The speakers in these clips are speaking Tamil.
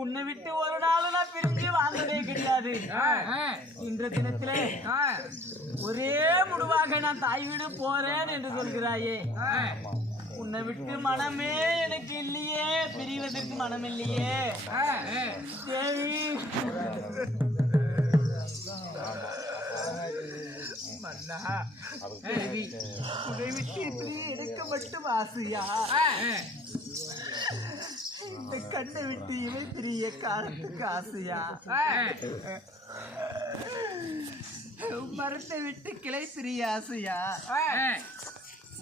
உன்னை விட்டு ஒரு நாள் நான் பிரிஞ்சு வாழ்ந்ததே கிடையாது. இன்ற தினத்திலே ஒரே முடிவாக நான் தாய் வீடு போறேன் என்று சொல்கிறாயே. உன்னை விட்டு மனமே எனக்கு இல்லையே, பிரிவதற்கு மனம் இல்லையே தேவி. உன்னை விட்டு இப்படி எனக்கு மட்டும் ஆசையா? இந்த கண்ணை விட்டு இவை பிரிய காலத்துக்கு ஆசையா? மரத்தை விட்டு கிளை பிரிய ஆசையா?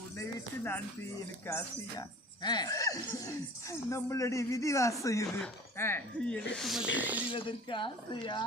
உன்னை விட்டு நான் பிரிய எனக்கு ஆசையா? நம்மளுடைய விதிவாசம் இது. எனக்கு மட்டும் பிரிவதற்கு ஆசையா?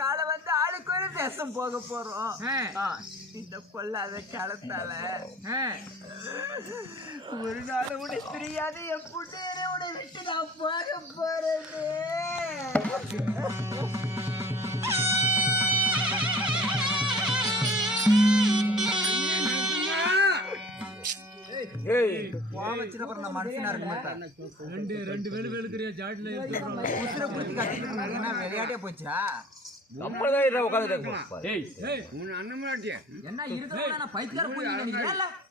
காலம் வந்து ஆளுக்கு ஒரு தேசம் போக போறோம். இந்த பொல்லாத காலத்தால ஒரு நாள் உடனே தெரியாது என் புண்ணியனை உடனே விட்டு நான் போக போறேன்னு. விளையாட்டே போச்சா?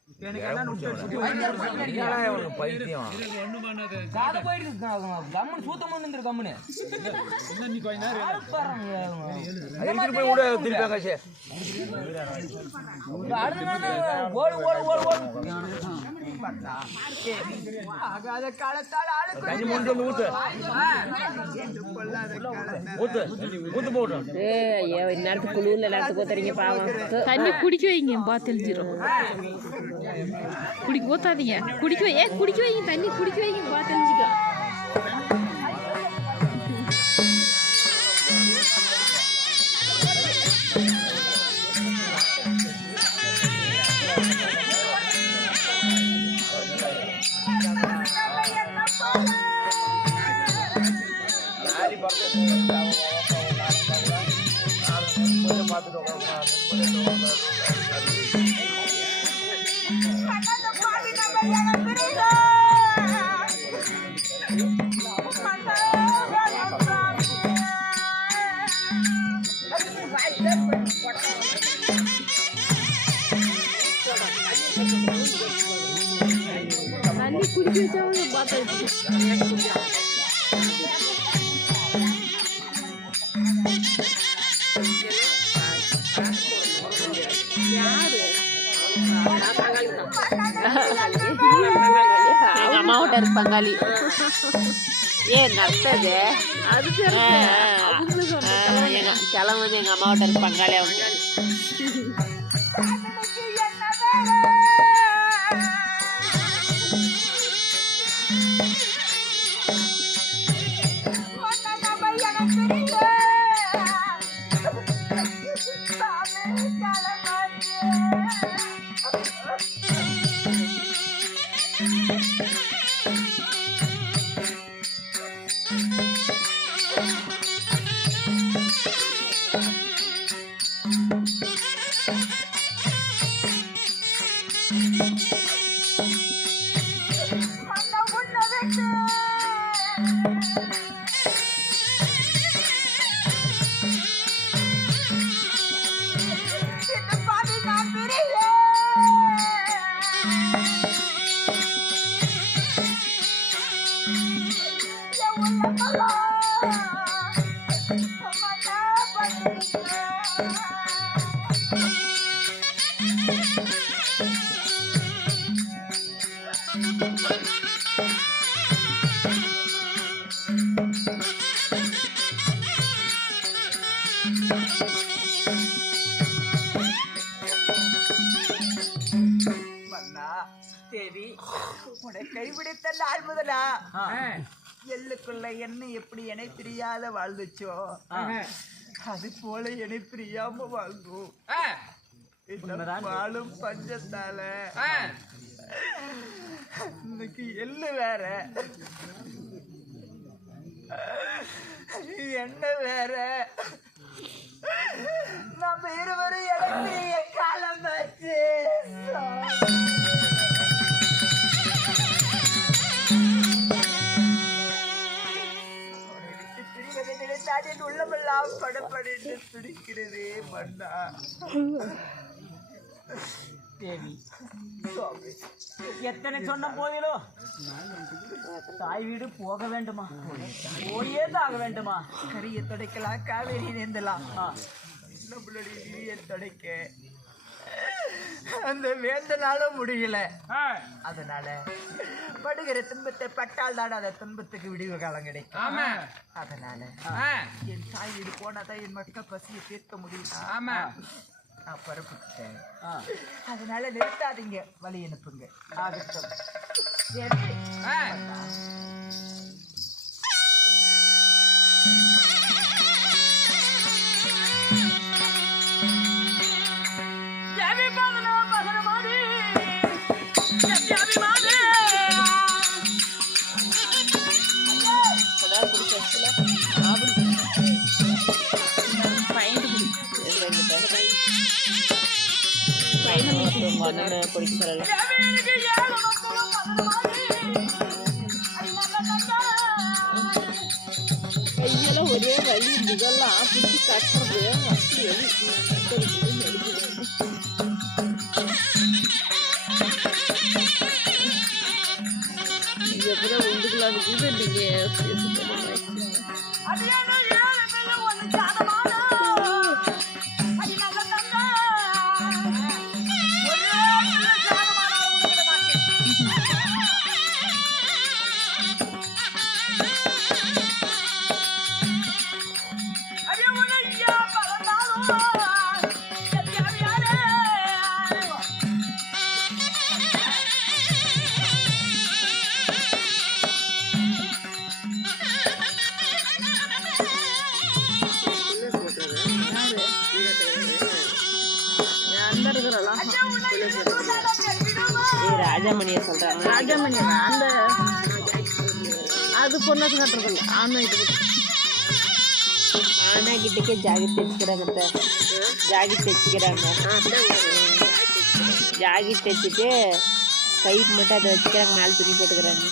எனக்கு என்ன பைத்தியம் காதை போயிட்டு கம்முன்னு சூத்தம் வந்துரு கம்முன்னு போய் விட திருப்பி காசு ஓடு ஓடு ஓடு ஓடு ஆகாத காலத்தால் ஆளுக்கு தண்ணி மூணு வந்து ஊத்து ஊத்து ஊத்து போட்டோம் இந்நேரத்துக்கு குளிர்ல நேரத்துக்கு ஊத்துறீங்க பாவம் தண்ணி குடிக்க வைங்க பா தெரிஞ்சிடும் குடிக்க ஊத்தாதீங்க குடிக்க வைங்க தண்ணி குடிக்க வைங்க பா தெரிஞ்சுக்க தண்ணி குடிக்க வச்சவங்க பார்த்தா எங்க அம்மாவோட இருக்கு பங்காளி ஏன் நடத்தது எங்க கிளம்பு எங்க அம்மாவோட இருக்கு பங்காளி அவங்க தேவி உன்னை கைவிடித்த நாள் முதலா எள்ளுக்குள்ள என்ன எப்படி இணை பிரியாத வாழ்ந்துச்சோ அது போல இணை பிரியாம வாழ்ந்தோம். வாழும் பஞ்சத்தால இன்னைக்கு எள்ளு வேற என்ன வேற நம்ம இருவரும் இழப்பிரிய காலம் ஆச்சு. நினைத்தாடின் உள்ளமெல்லாம் படப்படிட்டு துடிக்கிறது மன்னா. தேவி எத்தனை சொன்ன போதிலோ தாய் வீடு போக வேண்டுமா, போயே தாக வேண்டுமா? கரியை துடைக்கலாம், காவேரி நேர்ந்தலாம், நம்மளுடைய நீரை துடைக்க அந்த வேந்தனால முடியல. அதனால படுகிற துன்பத்தை பட்டால் தான் அந்த துன்பத்துக்கு விடிவு காலம் கிடைக்கும். அதனால என் தாய் வீடு போனாதான் என் மக்கள் பசியை தீர்க்க முடியும். நான் பரப்பிட்டேன். அதனால நிறுத்தாதீங்க, வழி அனுப்புங்க. ஆகட்டும். கையெல்லாம் ஒரே வழி இதெல்லாம் பிடிச்சி கட்டுறது அப்படி ராஜாமணியை சொல்றாங்க. ராஜாமணி அந்த அது பொண்ணு கட்டுறதில்ல. ஆனா கிட்டக்கே ஜாக்கெட் தைச்சுக்கிறாங்க. ஜாக்கெட் தைச்சுக்கிறாங்க. ஜாக்கெட் தைச்சிட்டு கைக்கு மட்டும் அதை வச்சுக்கிறாங்க. மேலே துணி போட்டுக்கிறாங்க.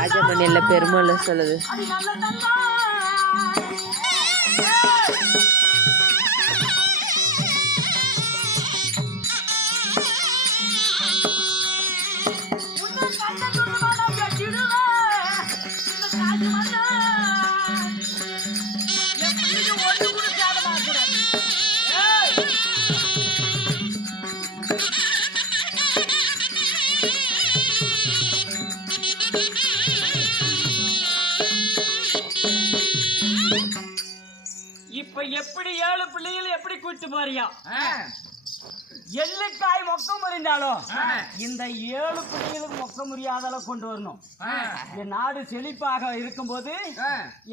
ராஜாமணி இல்லை பெருமாள் சொல்லுது. இப்ப எப்படி 7 பிள்ளைகள் எப்படி கூட்டு போறியா? எள்ளுக்காய் மொக்க முறிந்தாலும் இந்த 7 பிள்ளைகளுக்கு மொக்க முறியாத கொண்டு வரணும். என் நாடு செழிப்பாக இருக்கும் போது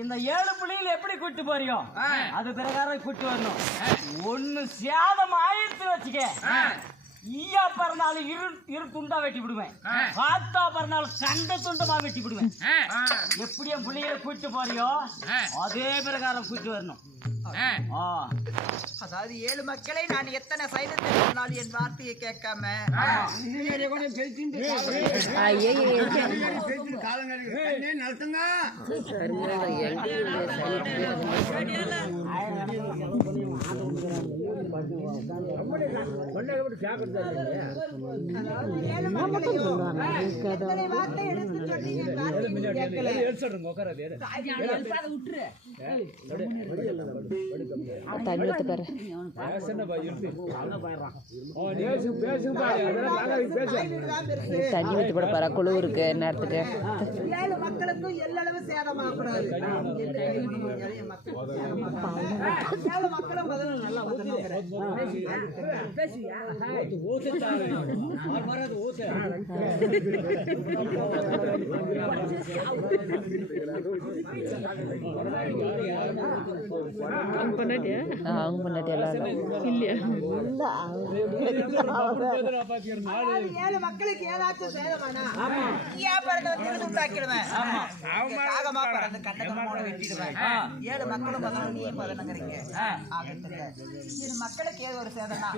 இந்த 7 பிள்ளைகள் எப்படி கூட்டு போறியோ அது பிரகாரம் கூட்டு வரணும். ஒண்ணு சேதம் ஆயிடுத்து வச்சுக்க, ஈயா பிறந்தாலும் இரு துண்டா வெட்டி விடுவேன். காத்தா பிறந்தாலும் கண்ட துண்டமா வெட்டி விடுவேன். எப்படி என் பிள்ளைகளை கூட்டு போறியோ அதே பிரகாரம் கூட்டு வரணும். அதாவது 7 மக்களை நான் எத்தனை சைலத்தை சொன்னாலும் என் வார்த்தையை கேட்காம தண்ணி ஊத்து பாரு. தண்ணி ஊத்து கூட பாரு. குழு இருக்கு நேரத்துக்கு. 7 மக்களுக்கும் எல்லளவு சேதமாகக்கூடாது. 7 மக்களும் பதில் நல்லா அவங்க பண்ணாட்டி எல்லாம் இல்லையா? 7 மக்களுக்கு ஏதாச்சும் சேதமானா ஏன் பிறந்த திருந்தாக்கிடுவேன். காகமா பிறந்து கண்டகமோட வெட்டிடுவேன். 7 மக்களும் பதில் நீ பதினங்கிறீங்க. மக்களுக்கு ஏதோ ஒரு சேதம்னா